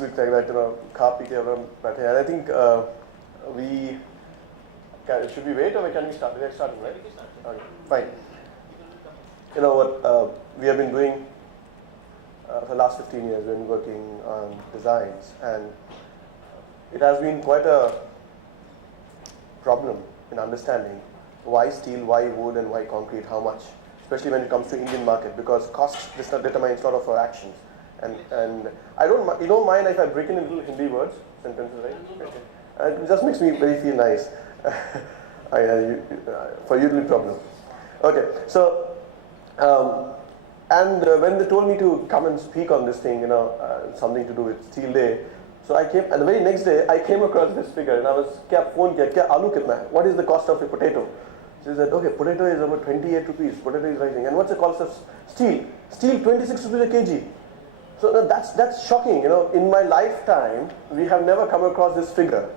Looks like that, car peek and I think should we wait or can we start? We are starting, right? Okay, fine. You know what we have been doing for the last 15 years. We've been working on designs, and it has been quite a problem in understanding why steel, why wood, and why concrete, how much, especially when it comes to Indian market, because cost determines a lot of our actions. And you don't mind if I break in little Hindi words, sentences, right? Okay. It just makes me feel nice. For you, little problem. Okay, so when they told me to come and speak on this thing, something to do with Steel Day, so I came, and the very next day I came across this figure, and I was phone kiya, kya aloo kitna hai? What is the cost of a potato? She said, okay, potato is about 28 rupees. Potato is rising, and what's the cost of steel? Steel 26 rupees a kg. So that's shocking. In my lifetime, we have never come across this figure,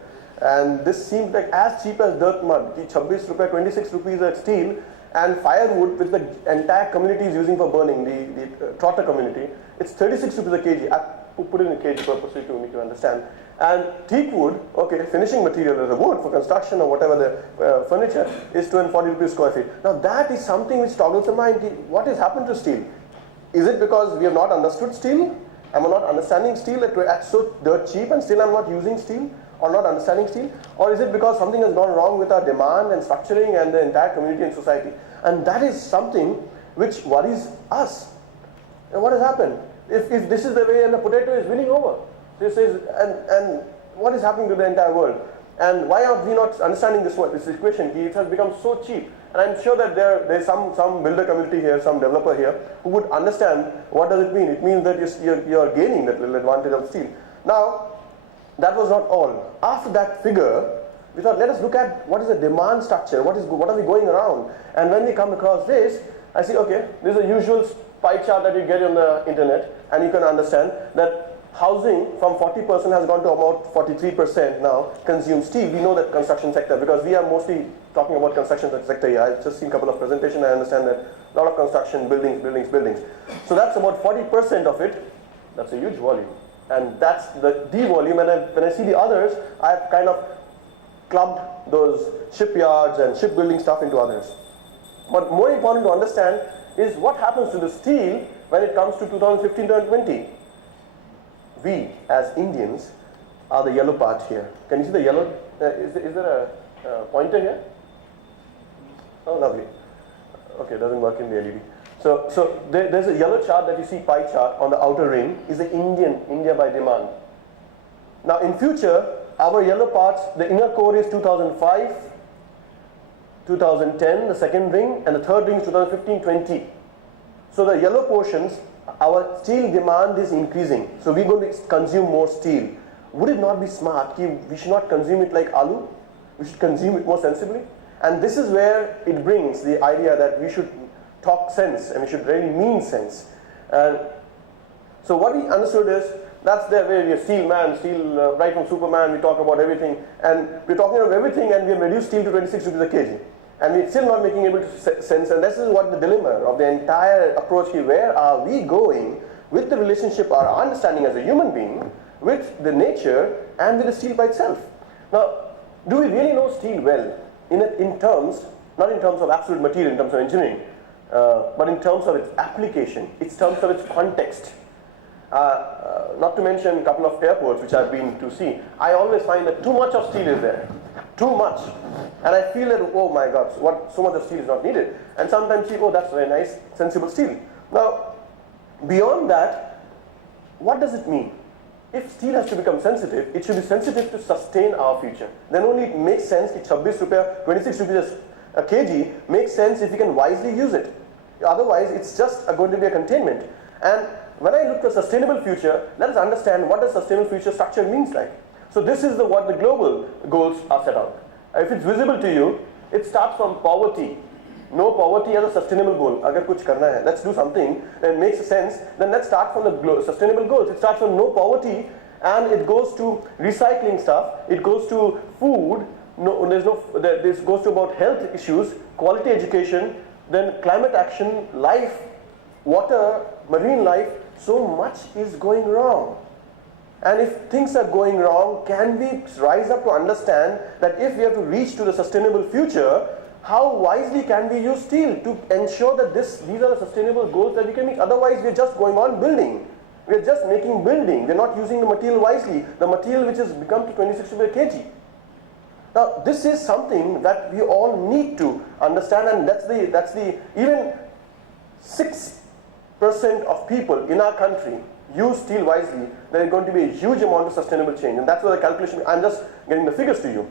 and this seems like as cheap as dirt mud. 26 rupees, 26 rupees of steel, and firewood, which the entire community is using for burning, the trotter community, it's 36 rupees a kg. I put it in a kg purposely to make you understand. And teak wood, okay, finishing material as a wood for construction or whatever the furniture, is 240 rupees square feet. Now that is something which toggles the mind. What has happened to steel? Is it because we have not understood steel? Am I not understanding steel that we're so dirt cheap and still I'm not using steel or not understanding steel? Or is it because something has gone wrong with our demand and structuring and the entire community and society? And that is something which worries us. And what has happened? If this is the way and the potato is winning over, this is, and what is happening to the entire world? And why are we not understanding this equation? It has become so cheap. And I'm sure that there's some builder community here, some developer here, who would understand what does it mean. It means that you're gaining that little advantage of steel. Now, that was not all. After that figure, we thought, let us look at what is the demand structure, what are we going around. And when we come across this, I see, okay, this is a usual pie chart that you get on the internet, and you can understand that housing from 40% has gone to about 43% now consumes steel. We know that construction sector, because we are mostly talking about construction sector here. I've just seen a couple of presentations. I understand that a lot of construction, buildings. So that's about 40% of it. That's a huge volume. And that's the D volume. And when I see the others, I've kind of clubbed those shipyards and shipbuilding stuff into others. But more important to understand is what happens to the steel when it comes to 2015 to 2020. We, as Indians, are the yellow part here. Can you see the yellow? Is there a pointer here? Oh, lovely. Okay, it doesn't work in the LED. So there's a yellow chart that you see, pie chart on the outer ring, is the India by demand. Now in future, our yellow parts, the inner core is 2005, 2010, the second ring, and the third ring is 2015-20. So the yellow portions, our steel demand is increasing. So we're going to consume more steel. Would it not be smart? We should not consume it like aloo. We should consume it more sensibly. And this is where it brings the idea that we should talk sense and we should really mean sense. So what we understood is, that's the way we are steel man, steel right from Superman, we talk about everything. And we're talking about everything, and we have reduced steel to 26 rupees a kg. And we're still not making able to sense, and this is what the dilemma of the entire approach here. Where are we going with the relationship, our understanding as a human being, with the nature and with the steel by itself? Now, do we really know steel well? In terms, not in terms of absolute material, in terms of engineering, but in terms of its application, in terms of its context. Not to mention a couple of airports which I've been to see. I always find that too much of steel is there. Too much. And I feel that, oh my God, so much of steel is not needed. And sometimes you go, oh, that's very nice, sensible steel. Now, beyond that, what does it mean? If steel has to become sensitive, it should be sensitive to sustain our future. Then only it makes sense, 26 rupees a kg makes sense if we can wisely use it. Otherwise, it's just going to be a containment. And when I look at a sustainable future, let us understand what a sustainable future structure means like. So this is what the global goals are set out. If it's visible to you, it starts from poverty. No poverty as a sustainable goal. Agar kuch karna hai, let's do something that makes sense, then let's start from the sustainable goals. It starts from no poverty, and it goes to recycling stuff, it goes to food, this goes to about health issues, quality education, then climate action, life, water, marine life. So much is going wrong. And if things are going wrong, can we rise up to understand that if we have to reach to the sustainable future, how wisely can we use steel to ensure that these are the sustainable goals that we can meet? Otherwise, we're just going on building. We're just making building. We're not using the material wisely. The material which has become to 26 kg. Now, this is something that we all need to understand, and that's the even 6% of people in our country use steel wisely. There is going to be a huge amount of sustainable change, and that's where the calculation. I'm just getting the figures to you.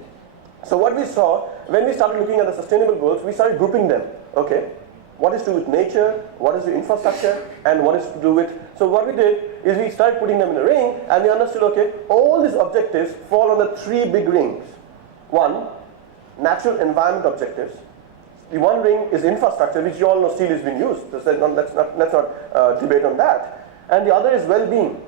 So what we saw when we started looking at the sustainable goals, we started grouping them. Okay, what is to do with nature, what is the infrastructure, and what is to do with. So what we did is we started putting them in a ring, and we understood, okay, all these objectives fall on the 3 big rings. One, natural environment objectives. The one ring is infrastructure, which you all know steel has been used. So let's not debate on that. And the other is well-being.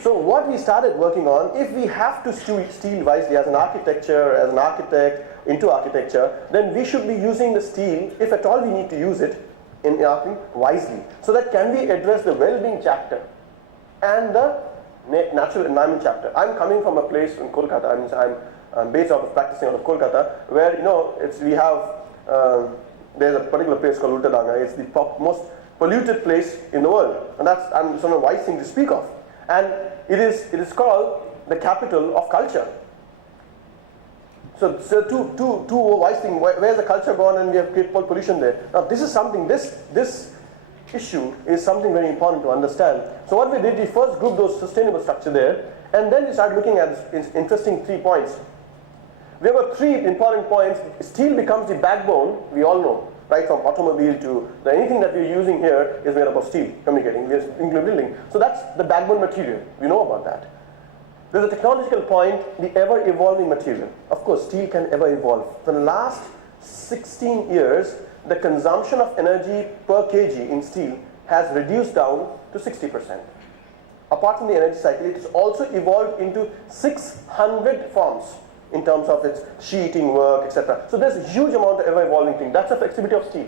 So what we started working on, if we have to steel wisely as an architecture, as an architect into architecture, then we should be using the steel, if at all we need to use it, in architecture wisely. So that can we address the well-being chapter and the natural environment chapter. I'm coming from a place in Kolkata. I'm based out of practicing out of Kolkata, where we have there's a particular place called Uttadanga. It's the most polluted place in the world, and that's sort of a wise thing to speak of. And it is called the capital of culture. So two wise things. Where's the culture gone, and we have created pollution there. Now this is something. This issue is something very important to understand. So what we did, we first grouped those sustainable structure there, and then we started looking at this interesting 3 points. There were 3 important points. Steel becomes the backbone, we all know, right from automobile to anything that we're using here is made up of steel, communicating, including building. So that's the backbone material. We know about that. There's a technological point, the ever-evolving material. Of course, steel can ever evolve. For the last 16 years, the consumption of energy per kg in steel has reduced down to 60%. Apart from the energy cycle, it has also evolved into 600 forms in terms of its sheeting work, etc. So there's a huge amount of ever-evolving thing. That's the flexibility of steel.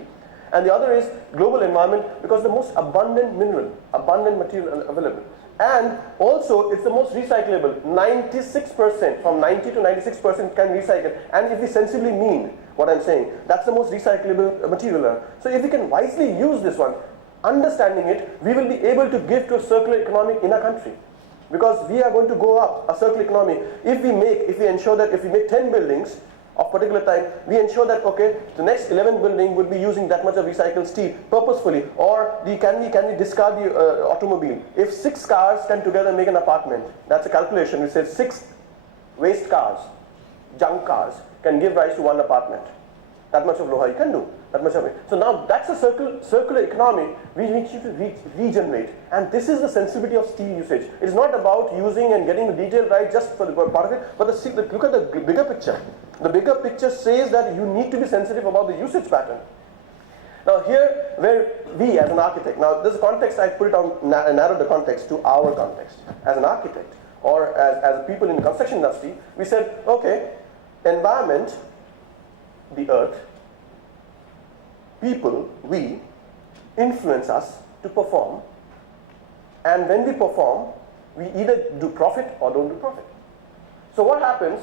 And the other is global environment, because the most abundant mineral, abundant material available. And also, it's the most recyclable. 96%, from 90 to 96% can recycle. And if we sensibly mean what I'm saying, that's the most recyclable material. So if we can wisely use this one, understanding it, we will be able to give to a circular economy in our country. Because we are going to go up a circular economy. If we ensure that if we make 10 buildings of particular time, we ensure that okay, the next 11th building would be using that much of recycled steel purposefully. Or can we discard the automobile? If 6 cars can together make an apartment, that's a calculation. It says 6 waste cars, junk cars, can give rise to 1 apartment. That much of Loha you can do. That much of it. So now that's a circular economy. We need to regenerate, and this is the sensibility of steel usage. It's not about using and getting the detail right just for the part of it, but look at the bigger picture. The bigger picture says that you need to be sensitive about the usage pattern. Now here, where we as an architect, now this context I put it on, narrowed the context to our context as an architect or as people in the construction industry. We said, okay, environment, the earth, people, we, influence us to perform, and when we perform, we either do profit or don't do profit. So what happens,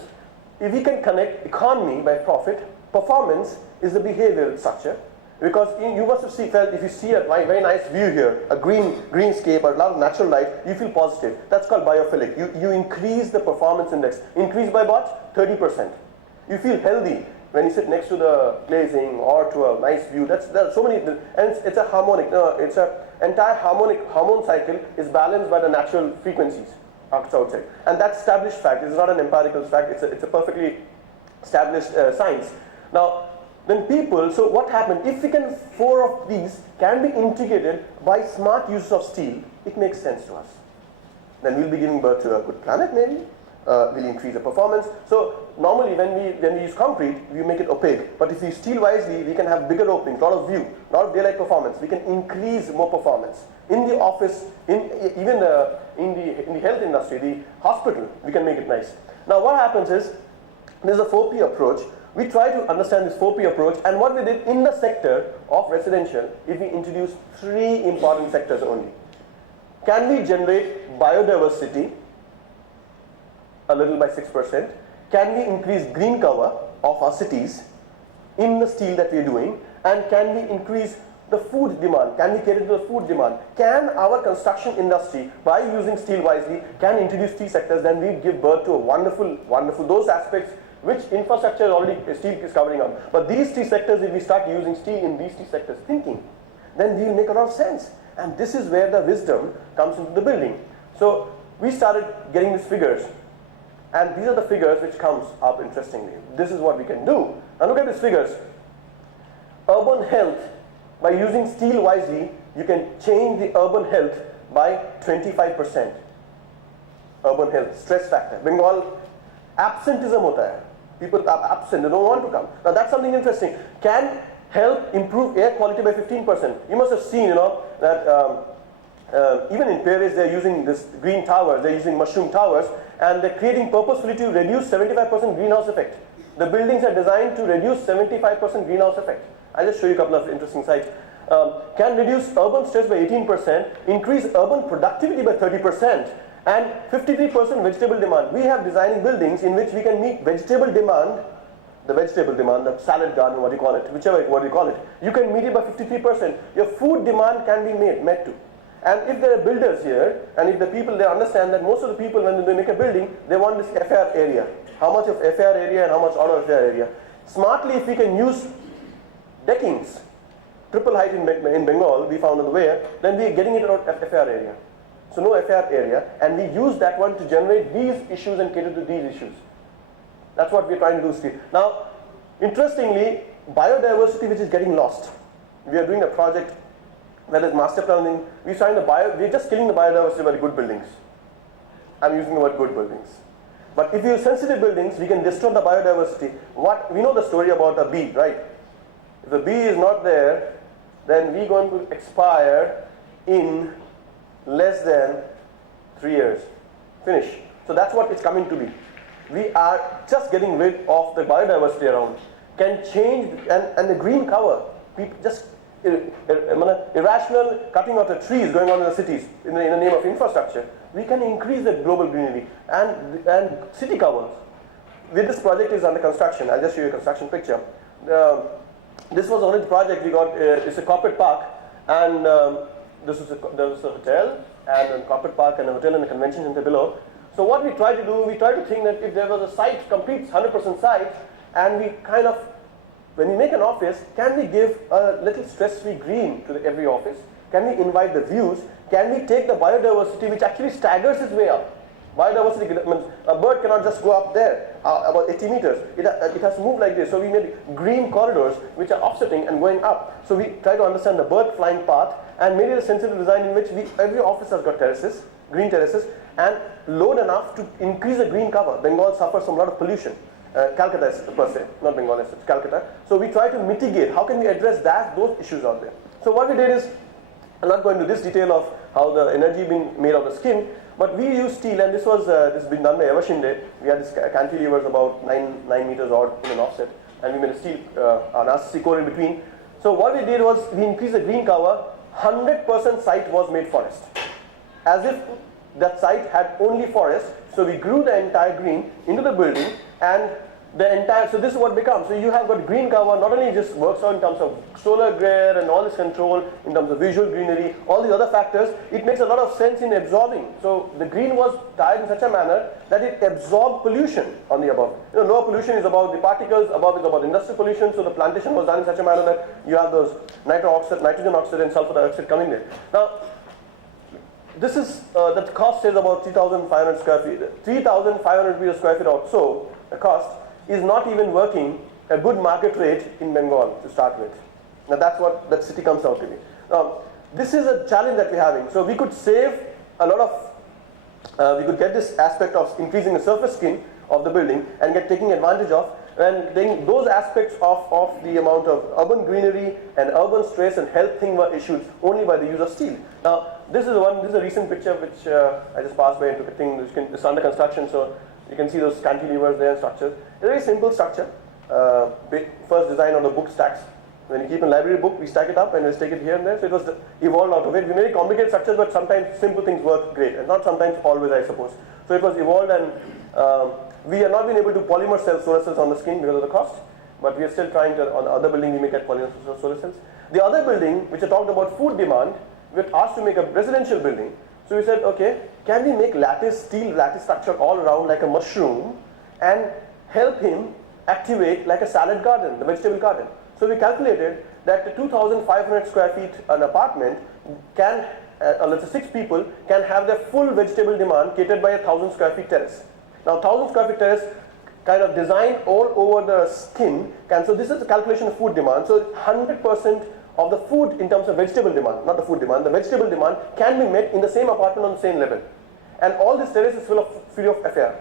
if we can connect economy by profit, performance is the behavioral structure, because you must have felt, if you see a very nice view here, a greenscape, a lot of natural light, you feel positive. That's called biophilic. You increase the performance index. Increase by what? 30%. You feel healthy when you sit next to the glazing or to a nice view. There are so many, and it's a harmonic. It's a entire hormone cycle is balanced by the natural frequencies outside, and that's established fact. It's not an empirical fact. It's a perfectly established science. Now, then people. So what happened? If we can 4 of these can be integrated by smart use of steel, it makes sense to us. Then we'll be giving birth to a good planet, maybe. Will increase the performance. So normally when we use concrete, we make it opaque. But if we steel wisely, we can have bigger openings, lot of view, lot of daylight performance. We can increase more performance in the office, in the health industry, the hospital. We can make it nice. Now what happens is there's a 4P approach. We try to understand this 4P approach, and what we did in the sector of residential, if we introduce 3 important sectors only. Can we generate biodiversity? a little by 6%? Can we increase green cover of our cities in the steel that we are doing? And can we increase the food demand? Can we cater to the food demand? Can our construction industry, by using steel wisely, can introduce three sectors? Then we give birth to a wonderful, those aspects which infrastructure already, steel is covering up. But these three sectors, if we start using steel in these three sectors thinking, then we will make a lot of sense. And this is where the wisdom comes into the building. So we started getting these figures. And these are the figures which comes up interestingly. This is what we can do. Now look at these figures. Urban health, by using steel wisely, you can change the urban health by 25%. Urban health, stress factor. Bengal, absenteeism hota hai. People are absent, they don't want to come. Now that's something interesting. Can help improve air quality by 15%. You must have seen, that even in Paris they're using this green towers, they're using mushroom towers, and they're creating purposefully to reduce 75% greenhouse effect. The buildings are designed to reduce 75% greenhouse effect. I'll just show you a couple of interesting sites. Can reduce urban stress by 18%, increase urban productivity by 30%, and 53% vegetable demand. We have designing buildings in which we can meet vegetable demand, the salad garden, what you call it, what you call it. You can meet it by 53%. Your food demand can be met to. And if there are builders here, and if the people, they understand that most of the people, when they make a building, they want this FR area. How much of FR area and how much out of FR area. Smartly, if we can use deckings, triple height in Bengal, we found on the way, then we are getting it out of FR area. So no FR area, and we use that one to generate these issues and cater to these issues. That's what we're trying to do. Now, interestingly, biodiversity which is getting lost. We are doing a project where there's master planning. We're just killing the biodiversity by the good buildings. I'm using the word good buildings. But if you use sensitive buildings, we can destroy the biodiversity. We know the story about a bee, right? If the bee is not there, then we're going to expire in less than 3 years. Finish. So that's what it's coming to be. We are just getting rid of the biodiversity around. Can change, and the green cover, people just irrational cutting of the trees going on in the cities in the name of infrastructure. We can increase the global greenery and city covers. With this project is under construction. I'll just show you a construction picture. This was already the project we got. It's a corporate park, and there was a hotel and a corporate park and a hotel and a convention center below. So what we try to do, we try to think that if there was a site, complete 100% site, and we kind of, when we make an office, can we give a little stress-free green to every office? Can we invite the views? Can we take the biodiversity, which actually staggers its way up? Biodiversity, a bird cannot just go up there, about 80 meters. It has to move like this. So we made green corridors, which are offsetting and going up. So we try to understand the bird flying path, and made it a sensitive design in which every office has got terraces, green terraces, and load enough to increase the green cover. Bengal suffers from a lot of pollution. Calcutta per se, not Bengal, it's Calcutta. So we try to mitigate. How can we address those issues out there? So what we did is, I'm not going into this detail of how the energy being made of the skin, but we used steel, and this has been done by Evashinde. We had this cantilevers about 9 meters odd in an offset, and we made a steel an RCC core in between. So what we did was, we increased the green cover. 100% site was made forest, as if that site had only forest. So we grew the entire green into the building, and the entire, so this is what becomes. So you have got green cover, not only just works out in terms of solar glare and all this control, in terms of visual greenery, all these other factors, it makes a lot of sense in absorbing. So the green was tied in such a manner that it absorbed pollution on the above. Lower pollution is about the particles, above is about industrial pollution, so the plantation was done in such a manner that you have those nitrogen oxide and sulfur dioxide coming there. Now, this is, the cost is about 3,500 square feet, 3,500 rupees square feet or so, the cost is not even working a good market rate in Bengal to start with. Now that's what that city comes out to be. Now, this is a challenge that we're having. So we could save a lot of, we could get this aspect of increasing the surface skin of the building and taking advantage of, and then those aspects of the amount of urban greenery and urban stress and health thing were issued only by the use of steel. Now, this is a recent picture which I just passed by and took a thing, it's under construction, so you can see those cantilevers there and structures. It's a very simple structure. First design on the book stacks. When you keep a library book, we stack it up and we stick it here and there. So it was evolved out of it. We made complicated structures, but sometimes simple things work great, and not sometimes always, I suppose. So it was evolved, and we have not been able to polymer cell solar cells on the skin because of the cost, but we are still trying to. On the other building, we may get polymer solar cells. The other building, which I talked about food demand, we were asked to make a residential building. So we said, okay, can we make steel lattice structure all around like a mushroom and help him activate like a salad garden, the vegetable garden. So we calculated that the 2,500 square feet an apartment can, let's say 6 people, can have their full vegetable demand catered by a 1,000 square feet terrace. Now 1,000 square feet terrace kind of designed all over the skin, so this is the calculation of food demand. So 100% of the food in terms of vegetable demand, not the food demand, the vegetable demand can be met in the same apartment on the same level. And all this terrace is free of FAR.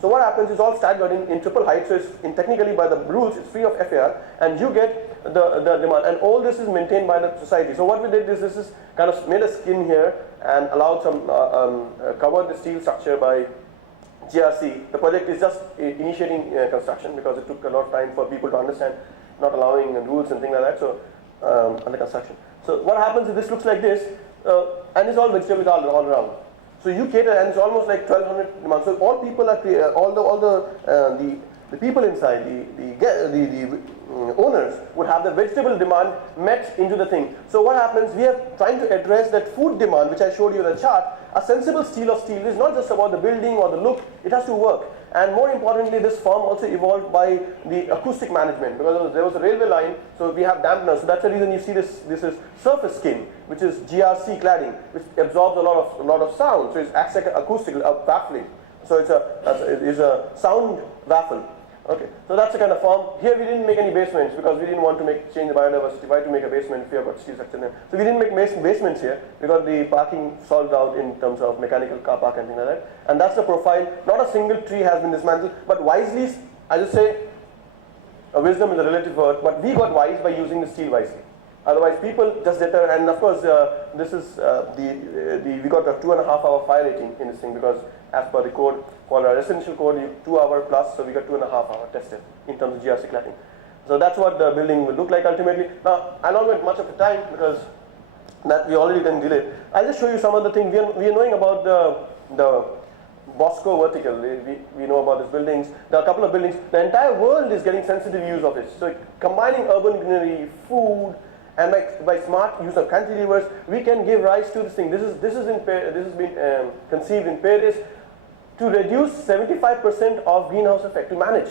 So what happens is all staggered in triple height, so it's technically by the rules it's free of FAR, and you get the demand, and all this is maintained by the society. So what we did is this is kind of made a skin here and allowed some, covered the steel structure by GRC. The project is just initiating construction because it took a lot of time for people to understand, not allowing rules and things like that, so under construction. So what happens is this looks like this, and it's all vegetable all around. So you cater, and it's almost like 1,200 demand. So all people are the people inside, the owners would have the vegetable demand met into the thing. So what happens? We are trying to address that food demand, which I showed you in the chart. A sensible steel of steel is not just about the building or the look; it has to work. And more importantly, this firm also evolved by the acoustic management, because there was a railway line, so we have dampeners. So that's the reason you see this is surface skin, which is GRC cladding, which absorbs a lot of sound. So it acts like an acoustic baffling. So it's a sound baffle. Okay, so that's the kind of form. Here we didn't make any basements because we didn't want to change the biodiversity. Why to make a basement if we have got steel structure there? So we didn't make basements here because the parking solved out in terms of mechanical car park and things like that. And that's the profile. Not a single tree has been dismantled, but wisely, I just say, wisdom is a relative word, but we got wise by using the steel wisely. Otherwise, people just deter, and of course, this is we got a 2.5-hour fire rating in this thing because as per the code, for a residential code, 2 hour plus, so we got 2.5-hour tested in terms of GRC cladding. So that's what the building will look like ultimately. Now, I don't want much of the time because that we already can delay. I'll just show you some of the things. We are knowing about the Bosco vertical. We know about these buildings. There are a couple of buildings. The entire world is getting sensitive use of it. So combining urban greenery, food, and by smart use of cantilevers, we can give rise to this thing. This has been conceived in Paris to reduce 75% of greenhouse effect, to manage.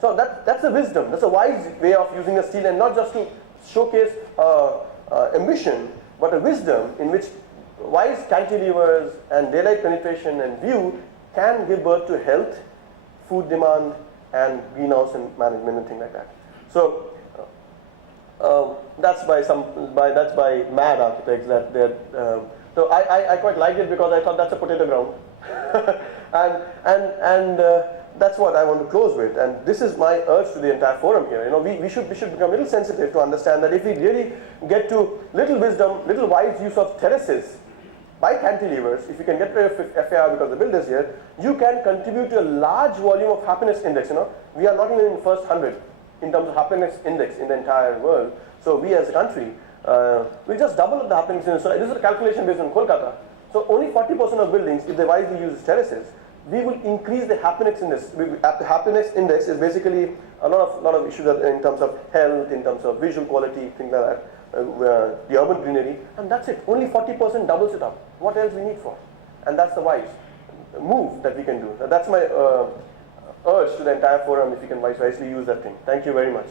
So that's a wisdom. That's a wise way of using the steel, and not just to showcase ambition, but a wisdom in which wise cantilevers and daylight penetration and view can give birth to health, food demand, and greenhouse and management and things like that. So that's by mad architects that they're. So I quite liked it because I thought that's a potato ground, and that's what I want to close with. And this is my urge to the entire forum here. You know, we should become a little sensitive to understand that if we really get to little wisdom, little wise use of terraces by cantilevers, if you can get rid of FAR because the builders here, you can contribute to a large volume of happiness index. You know, we are not even in the first 100 in terms of happiness index in the entire world. So we as a country, we just double the happiness index. So this is a calculation based on Kolkata. So only 40% of buildings, if they wisely use terraces, we will increase the happiness index. The happiness index is basically a lot of issues in terms of health, in terms of visual quality, things like that. The urban greenery, and that's it. Only 40% doubles it up. What else we need for? And that's the wise move that we can do. That's my urge to the entire forum, if you can wisely use that thing. Thank you very much.